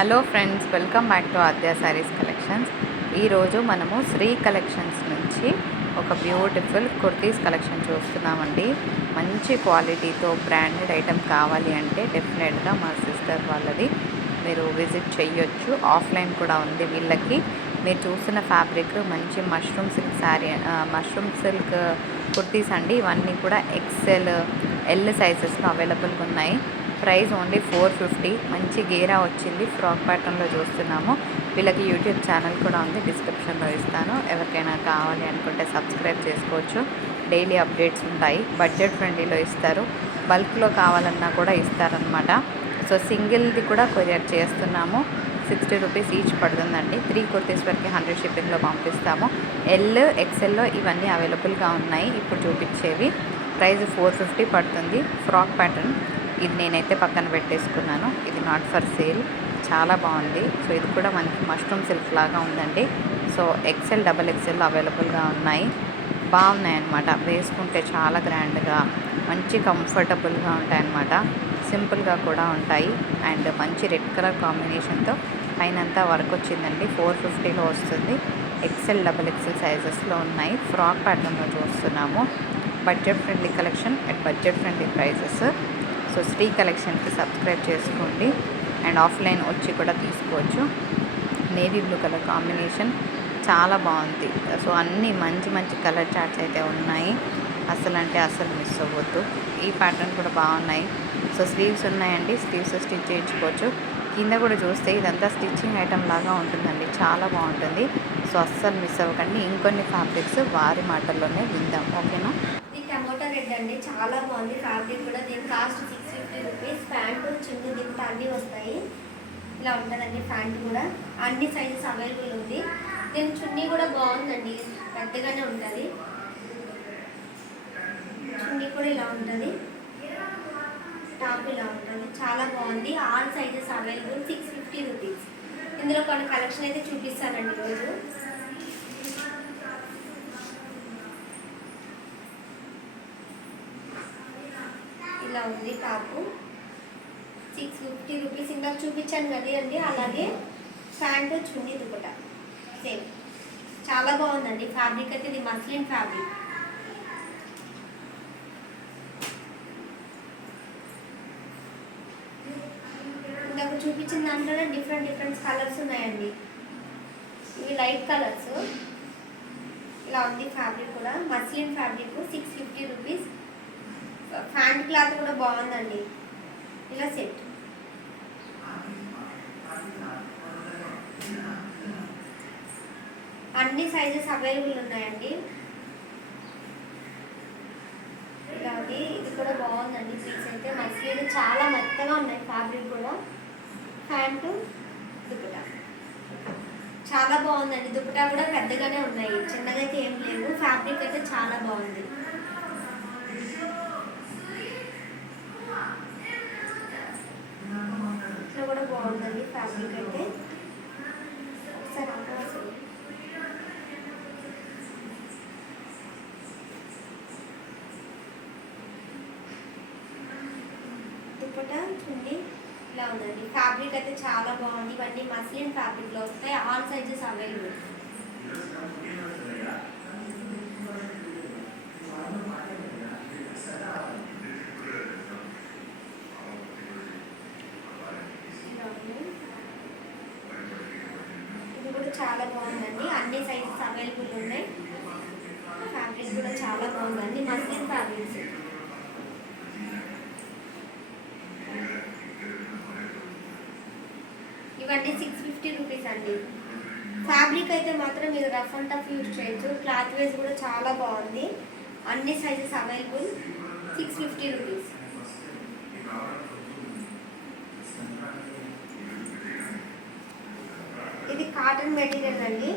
Hello friends welcome back to Aadya sarees collections. ఈరోజు మనము Shri collections నుంచి ఒక బ్యూటిఫుల్ కుర్తీస్ కలెక్షన్ చూస్తున్నామండి. మంచి క్వాలిటీతో బ్రాండెడ్ ఐటెం కావాలి అంటే డెఫినెట్గా మా సిస్టర్ వాళ్ళది మీరు విజిట్ చేయొచ్చు. ఆఫ్లైన్ కూడా ఉంది వీళ్ళకి. మీరు చూసిన ఫ్యాబ్రిక్ మంచి mushroom silk sari mushroom silk kurtis అండి. ఇవన్నీ కూడా ఎక్సెల్ ఎల్ సైజెస్లో అవైలబుల్గా ఉన్నాయి. Price only four fifty. మంచి గేరా వచ్చింది. ఫ్రాక్ ప్యాటర్న్లో చూస్తున్నాము. వీళ్ళకి యూట్యూబ్ ఛానల్ కూడా ఉంది. డిస్క్రిప్షన్లో ఇస్తాను. ఎవరికైనా కావాలి అనుకుంటే సబ్స్క్రైబ్ చేసుకోవచ్చు. డైలీ అప్డేట్స్ ఉంటాయి. బడ్జెట్ ఫ్రెండ్లీలో ఇస్తారు. బల్క్లో కావాలన్నా కూడా ఇస్తారనమాట సో సింగిల్ది కూడా కొరియర్ చేస్తున్నాము. సిక్స్టీ రూపీస్ ఈచ్ పడుతుందండి. త్రీ కుర్తీస్ వరకు హండ్రెడ్ షిప్పింగ్లో పంపిస్తాము. ఎల్ ఎక్సెల్లో ఇవన్నీ అవైలబుల్గా ఉన్నాయి. ఇప్పుడు చూపించేవి. ప్రైస్ ఫోర్ ఫిఫ్టీ పడుతుంది. Frock pattern. ఇది నేనైతే పక్కన పెట్టేసుకున్నాను. ఇది నాట్ ఫర్ సేల్ చాలా బాగుంది. సో ఇది కూడా మనకి మష్రూమ్ సిల్క్ లాగా ఉందండి. సో ఎక్సెల్ డబల్ ఎక్సెల్ అవైలబుల్గా ఉన్నాయి. బాగున్నాయి అన్నమాట వేసుకుంటే చాలా గ్రాండ్గా మంచి కంఫర్టబుల్గా ఉంటాయన్నమాట. సింపుల్గా కూడా ఉంటాయి. అండ్ మంచి రెడ్ కలర్ కాంబినేషన్తో పైనంతా వర్క్ వచ్చిందండి. ఫోర్ ఫిఫ్టీలో వస్తుంది. ఎక్సెల్ డబల్ ఎక్సెల్ సైజెస్లో ఉన్నాయి. ఫ్రాక్ ప్యాటర్న్లో చూస్తున్నాము. Budget friendly collection at budget friendly prices so Shri కలెక్షన్కి subscribe చేసుకోండి. అండ్ ఆఫ్లైన్ వచ్చి కూడా తీసుకోవచ్చు. నేవీ బ్లూ కలర్ కాంబినేషన్ చాలా బాగుంది. సో అన్నీ మంచి మంచి కలర్ చార్ట్స్ అయితే ఉన్నాయి. అసలు అంటే అసలు మిస్ అవ్వద్దు. ఈ ప్యాటర్న్ కూడా బాగున్నాయి. సో స్లీవ్స్ ఉన్నాయండి. స్లీవ్స్ స్టిచ్ చేయించుకోవచ్చు. కింద కూడా చూస్తే ఇదంతా స్టిచ్చింగ్ ఐటమ్ లాగా ఉంటుందండి. చాలా బాగుంటుంది. సో అస్సలు మిస్ అవ్వకండి. ఇంకొన్ని ఫ్యాబ్రిక్స్ వారి మాటల్లోనే విందాం. ఓకేనా? ఇది టమోటా రెడ్ అండి. చాలా బాగుంది. ఫ్యాబ్రిక్ కూడా దీని cost six fifty rupees pant chunni దీంతో అన్నీ వస్తాయి. ఇలా ఉంటుందండి ప్యాంట్ కూడా. అన్ని సైజెస్ అవైలబుల్ ఉంది. దీని చున్నీ కూడా బాగుందండి. పెద్దగానే ఉంటుంది. చున్నీ కూడా ఇలా ఉంటుంది. టాప్ ఇలా ఉంటుంది. చాలా బాగుంది. All sizes available. Six fifty rupees ఇందులో కొన్ని కలెక్షన్ అయితే చూపిస్తానండి ఈరోజు ఇలా ఉంది టాపు. సిక్స్ ఫిఫ్టీ రూపీస్ ఇందాక చూపించాను కదా అండి. అలాగే ప్యాంటు చున్నీ దుపట సేమ్. చాలా బాగుందండి. ఫ్యాబ్రిక్ అయితే ఇది మస్లిన్ ఫ్యాబ్రిక్. ఇందాక చూపించిన దాంట్లోనే డిఫరెంట్ డిఫరెంట్ కలర్స్ ఉన్నాయండి. ఇవి లైట్ కలర్స్. ఇలా ఉంది ఫ్యాబ్రిక్ కూడా. Muslin fabric six fifty rupees. Pant cloth కూడా బాగుందండి. ఇలా సెట్. అన్ని సైజెస్ అవైలబుల్ ఉన్నాయండి. ఇలా ఇది కూడా బాగుందండి పీస్ అయితే. మస్లీలు చాలా మెత్తగా ఉన్నాయి ఫ్యాబ్రిక్ కూడా. ప్యాంటు దుపటా చాలా బాగుందండి. దుపటా కూడా పెద్దగానే ఉన్నాయి. చిన్నగా అయితే ఏం లేవు. ఫ్యాబ్రిక్ అయితే చాలా బాగుంది. ఇట్లా కూడా బాగుందండి ఫ్యాబ్రిక్ అయితే. దుపట్టా ఇలా ఉందండి. ఫ్యాబ్రిక్ అయితే చాలా బాగుంది. ఇవన్నీ మస్లిన్ ఫ్యాబ్రిక్లో వస్తాయి. ఆల్ సైజెస్ అవైలబుల్ ఇది కూడా చాలా బాగుందండి. అన్ని సైజెస్ అవైలబుల్ ఉన్నాయి. ఫ్యాబ్రిక్ కూడా చాలా బాగుందండి. మస్లిన్ ఫ్యాబ్రిక్స్ ఇవన్నీ సిక్స్ ఫిఫ్టీ రూపీస్ అండి. ఫ్యాబ్రిక్ అయితే మాత్రం మీరు రఫ్ అండ్ టఫ్ యూజ్ చేయొచ్చు. క్లాత్ వేస్ కూడా చాలా బాగుంది. అన్ని sizes available six fifty rupees ఇది కాటన్ మెటీరియల్ అండి.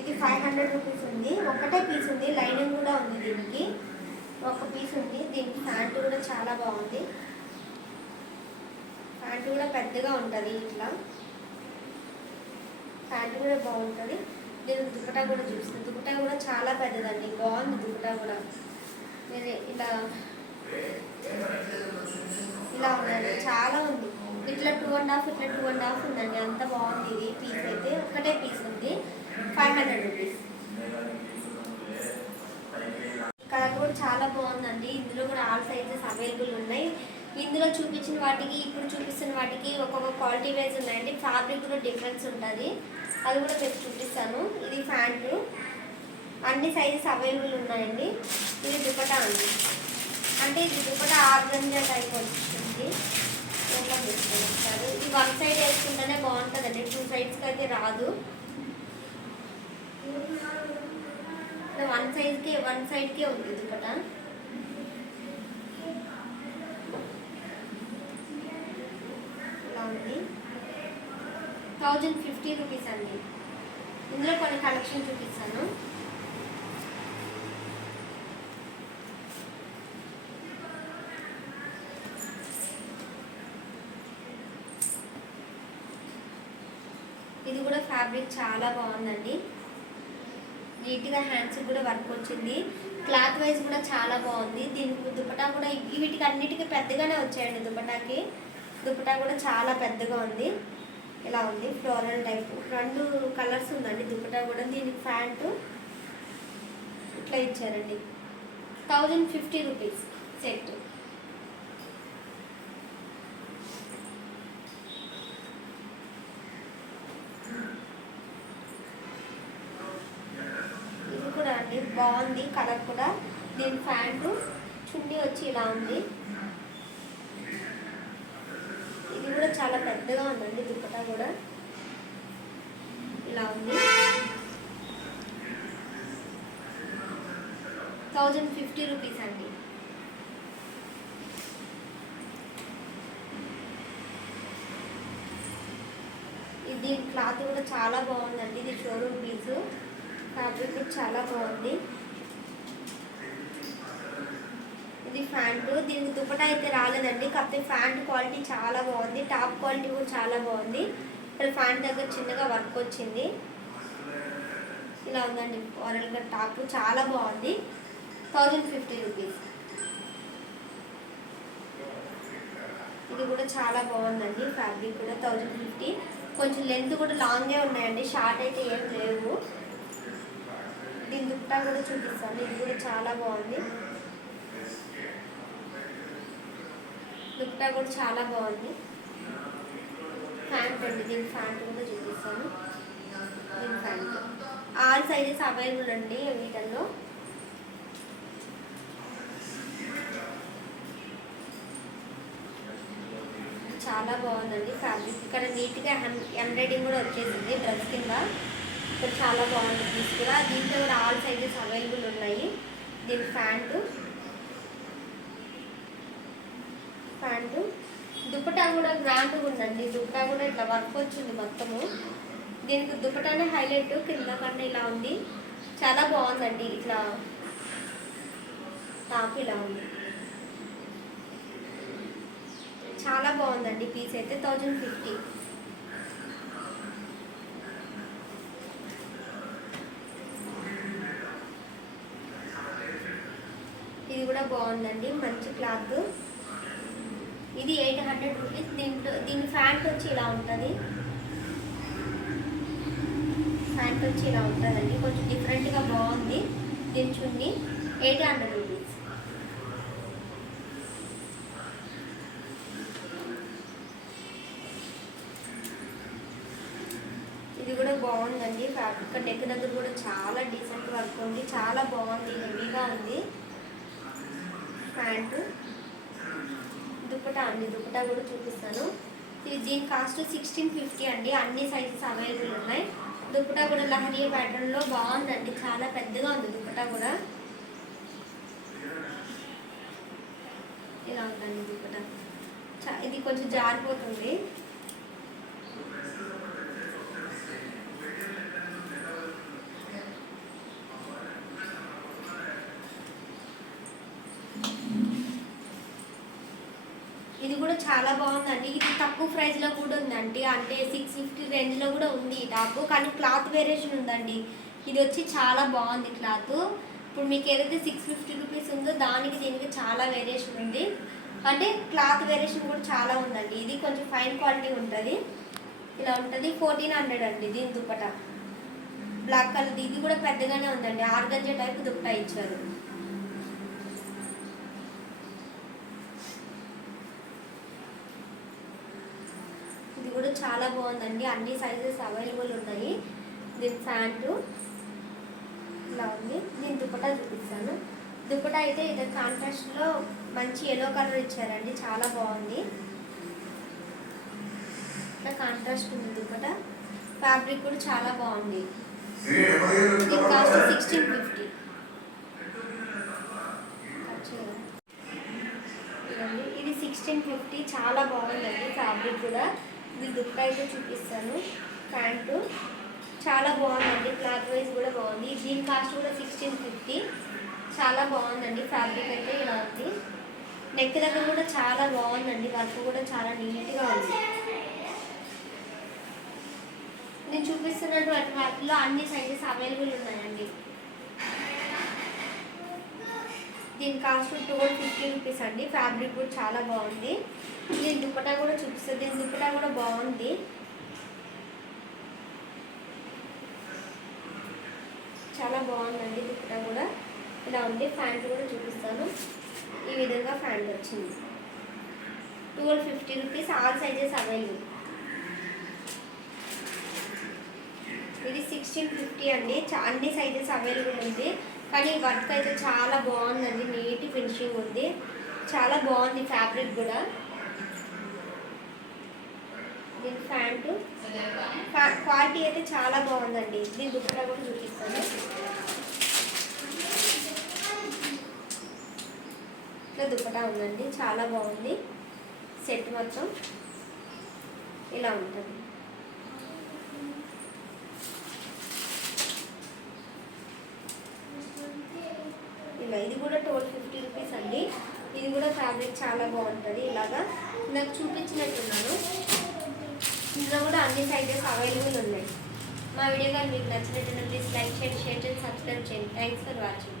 ఇది ఫైవ్ హండ్రెడ్ రూపీస్ ఉంది. ఒకటే పీస్ ఉంది. లైనింగ్ కూడా ఉంది దీనికి. ఒక పీస్ ఉంది. దీనికి ప్యాంటు కూడా చాలా బాగుంది. ప్యాంటు కూడా పెద్దగా ఉంటుంది ఇట్లా. ప్యాంట్ కూడా బాగుంటుంది. నేను దుపటా కూడా చూస్తాను దుపటా కూడా చాలా పెద్దదండి. బాగుంది దుపటా కూడా. నేను ఇలా ఇలా ఉందండి. చాలా ఉంది. ఇట్లా టూ అండ్ హాఫ్ ఇట్లా టూ అండ్ హాఫ్ ఉందండి. అంత బాగుంది. ఇది పీస్ అయితే ఒకటే పీస్ ఉంది. ఫైవ్ హండ్రెడ్ రూపీస్ కలర్ కూడా చాలా బాగుందండి. ఇందులో కూడా ఆల్ సైజెస్ అవైలబుల్ ఉన్నాయి. ఇందులో చూపించిన వాటికి ఇప్పుడు చూపిస్తున్న వాటికి ఒక్కొక్క క్వాలిటీ వైజ్ ఉన్నాయండి. ఫ్యాబ్రిక్ కూడా డిఫరెన్స్ ఉంటుంది. అది కూడా మీకు చూపిస్తాను. ఇది ప్యాంట్లు అన్ని సైజెస్ అవైలబుల్ ఉన్నాయండి. ఇది దుపట అండి. అంటే ఇది దుపట ఆర్గంజా టైప్ వచ్చింది ఓపెన్ తీసుకొని ఇది వన్ సైడ్ వేసుకుంటేనే బాగుంటుందండి. టూ సైడ్స్కి అయితే రాదు. వన్ సైడ్కి వన్ సైడ్కే ఉంది దుపట ఇలా ఉంది. థౌజండ్ ఫిఫ్టీ రూపీస్ అండి. ఇందులో కొన్ని కలెక్షన్ చూపిస్తాను. ఇది కూడా ఫ్యాబ్రిక్ చాలా బాగుందండి. నీట్గా హ్యాండ్స్ కూడా వర్క్ వచ్చింది. క్లాత్ వైజ్ కూడా చాలా బాగుంది. దీనికి దుపటా కూడా వీటికి అన్నిటికీ పెద్దగానే వచ్చాయండి దుపటాకి దుపటా కూడా చాలా పెద్దగా ఉంది. ఇలా ఉంది? ఫ్లోరల్ టైప్ రెండు కలర్స్ ఉందండి దుపటా కూడా. దీనికి ప్యాంటు ఇట్లా ఇచ్చారండి. Thousand fifty rupees set. ఇది కూడా అండి బాగుంది. కలర్ కూడా. దీని ప్యాంటు చున్నీ వచ్చి ఇలా ఉంది. కూడా చాలా పెద్దగా ఉందండి దుప్పటా కూడా. ఇలా ఉంది. థౌజండ్ ఫిఫ్టీ రూపీస్ అండి. ఇది క్లాత్ కూడా చాలా బాగుందండి. ఇది షోరూమ్ పీసు. ఫ్యాబ్రిక్ చాలా బాగుంది ఇది ప్యాంటు. దీనికి దుప్పట అయితే రాలేదండి. కాకపోతే ప్యాంట్ క్వాలిటీ చాలా బాగుంది. టాప్ క్వాలిటీ కూడా చాలా బాగుంది. ఇక్కడ ప్యాంట్ దగ్గర చిన్నగా వర్క్ వచ్చింది. ఇలా ఉందండి. ఓరల్గా టాప్ చాలా బాగుంది. Thousand fifty rupees. ఇది కూడా చాలా బాగుందండి. ఫ్యాబ్రిక్ కూడా థౌజండ్ ఫిఫ్టీ. కొంచెం లెంత్ కూడా లాంగే ఉన్నాయండి. షార్ట్ అయితే ఏం లేవు. దీని దుప్పటా కూడా చూపిస్తాను. ఇది కూడా చాలా బాగుంది. దుప్పటా కూడా చాలా బాగుంది. ఫ్యాంట్ అండి దీని ఫ్యాంట్ కూడా చూపిస్తాను. దీని ఫ్యాంట్ ఆల్ సైజెస్ అవైలబుల్ అండి వీటిల్లో. చాలా బాగుందండి ఫ్యాబ్రిక్. ఇక్కడ నీట్గా ఎంబ్రాయిడింగ్ కూడా వచ్చేసింది డ్రెస్ కింద. ఇక్కడ చాలా బాగుంది పీస్ కూడా. దీంట్లో కూడా ఆల్ సైజెస్ అవైలబుల్ ఉన్నాయి. దీని ప్యాంటు. ప్యాంటు. దుపటా కూడా గ్రాండ్గా ఉందండి. దుపటా కూడా ఇట్లా వర్క్ వచ్చింది మొత్తము. దీనికి దుపటానే హైలైట్ కింద కన్నా ఇలా ఉంది. చాలా బాగుందండి. ఇట్లా టాప్ ఇలా ఉంది. చాలా బాగుందండి. పీస్ అయితే థౌజండ్ ఫిఫ్టీ ఇది కూడా బాగుందండి. మంచి క్లాత్ ఇది ఎయిట్ హండ్రెడ్ రూపీస్. దీంట్లో దీని ఫ్యాంట్ వచ్చి ఇలా ఉంటుంది. ఫ్యాంట్ వచ్చి ఇలా ఉంటుందండి. కొంచెం డిఫరెంట్గా బాగుంది. దీని చున్నీ ఎయిట్ హండ్రెడ్ రూపీస్. ఇది కూడా బాగుందండి. ఫ్యాబ్రిక్ నెక్ దగ్గర కూడా చాలా డీసెంట్ వర్క్ ఉంది. చాలా బాగుంది. హెవీగా ఉంది. ప్యాంటు దుప్పటా అండి దుప్పటా కూడా చూపిస్తాను. ఇది దీని కాస్ట్ సిక్స్టీన్ ఫిఫ్టీ అండి. అన్ని సైజెస్ అవైలబుల్ ఉన్నాయి. దుప్పటా కూడా లహరీ ప్యాటర్న్లో బాగుందండి. చాలా పెద్దగా ఉంది దుప్పటా కూడా. ఇలా ఉందండి దుప్పటా ఇది కొంచెం జారిపోతుంది. ఇది కూడా చాలా బాగుందండి. ఇది తక్కువ ప్రైస్లో కూడా ఉందండి అంటే సిక్స్ ఫిఫ్టీ రేంజ్లో కూడా ఉంది ఈ టాప్. కానీ క్లాత్ వేరియేషన్ ఉందండి. ఇది వచ్చి చాలా బాగుంది క్లాత్. ఇప్పుడు మీకు ఏదైతే సిక్స్ ఫిఫ్టీ రూపీస్ ఉందో దానికి దీనికి చాలా వేరియేషన్ ఉంది. అంటే క్లాత్ వేరియేషన్ కూడా చాలా ఉందండి. ఇది కొంచెం ఫైన్ క్వాలిటీ ఉంటుంది. ఇలా ఉంటుంది. ఫోర్టీన్ హండ్రెడ్ అండి దీని దుప్పట. బ్లాక్ కలర్ ఇది కూడా పెద్దగానే ఉందండి. ఆర్గంజా టైప్ దుప్పట ఇచ్చారు ఇది కూడా చాలా బాగుందండి. అన్ని సైజెస్ అవైలబుల్ ఉన్నాయి. దీని ప్యాంటు ఇలా ఉంది. దీని దుపట్టా చూపిస్తాను. దుపట్టా అయితే ఇది కాంట్రాస్ట్లో మంచి ఎల్లో కలర్ ఇచ్చారండి. చాలా బాగుంది. ఇట్లా కాంట్రాస్ట్ ఉంది దుపట్టా. ఫ్యాబ్రిక్ కూడా చాలా బాగుంది. దీని కాస్ట్ సిక్స్టీన్ ఫిఫ్టీ ఇది సిక్స్టీన్ ఫిఫ్టీ చాలా బాగుందండి ఫ్యాబ్రిక్ కూడా. ఇది దుప్ప అయితే చూపిస్తాను. ప్యాంటు. చాలా బాగుందండి. క్లాత్ వైజ్ కూడా బాగుంది. దీని కాస్ట్ కూడా సిక్స్టీన్ ఫిఫ్టీ చాలా బాగుందండి. ఫ్యాబ్రిక్ అయితే ఇలా ఉంది. నెక్ దగ్గర కూడా చాలా బాగుందండి. వర్క్ కూడా చాలా నీట్గా ఉంది. నేను చూపిస్తున్నటువంటి వాటిలో అన్ని సైజెస్ అవైలబుల్ ఉన్నాయండి. దీని కాస్ట్ ట్వెల్వ్ ఫిఫ్టీ రూపీస్ అండి. ఫ్యాబ్రిక్ కూడా చాలా బాగుంది. దీని దుపట్టా కూడా చూపిస్తుంది దీని దుపట్టా కూడా బాగుంది. చాలా బాగుందండి దుపట్టా కూడా. ఇలా ఉంది ఫ్యాంట్ కూడా చూపిస్తాను. ఈ విధంగా ఫ్యాంట్ వచ్చింది. Twelve fifty rupees all sizes available. ఇది సిక్స్టీన్ ఫిఫ్టీ అండి. చా- అన్ని సైజెస్ అవైలబుల్ ఉంది. కానీ వర్క్ అయితే చాలా బాగుందండి. నీట్ ఫినిషింగ్ ఉంది. చాలా బాగుంది ఫ్యాబ్రిక్ కూడా. దీని ప్యాంటు. క్వాలిటీ అయితే చాలా బాగుందండి. దీని దుప్పటా కూడా చూపిస్తాను. ఇట్లా దుప్పటా ఉందండి. చాలా బాగుంది. సెట్ మొత్తం ఇలా ఉంటుంది ఇలా ఇది కూడా ట్వెల్వ్ ఫిఫ్టీ రూపీస్ అండి ఇది కూడా ఫ్యాబ్రిక్ చాలా బాగుంటుంది. ఇలాగా నాకు చూపించినట్టున్నాను. ఇందులో కూడా అన్ని సైజెస్ అవైలబుల్ ఉన్నాయి. మా వీడియో కానీ మీకు నచ్చినట్టు ప్లీజ్ లైక్ చేయండి షేర్ చేయండి సబ్స్క్రైబ్ చేయండి. Thanks for watching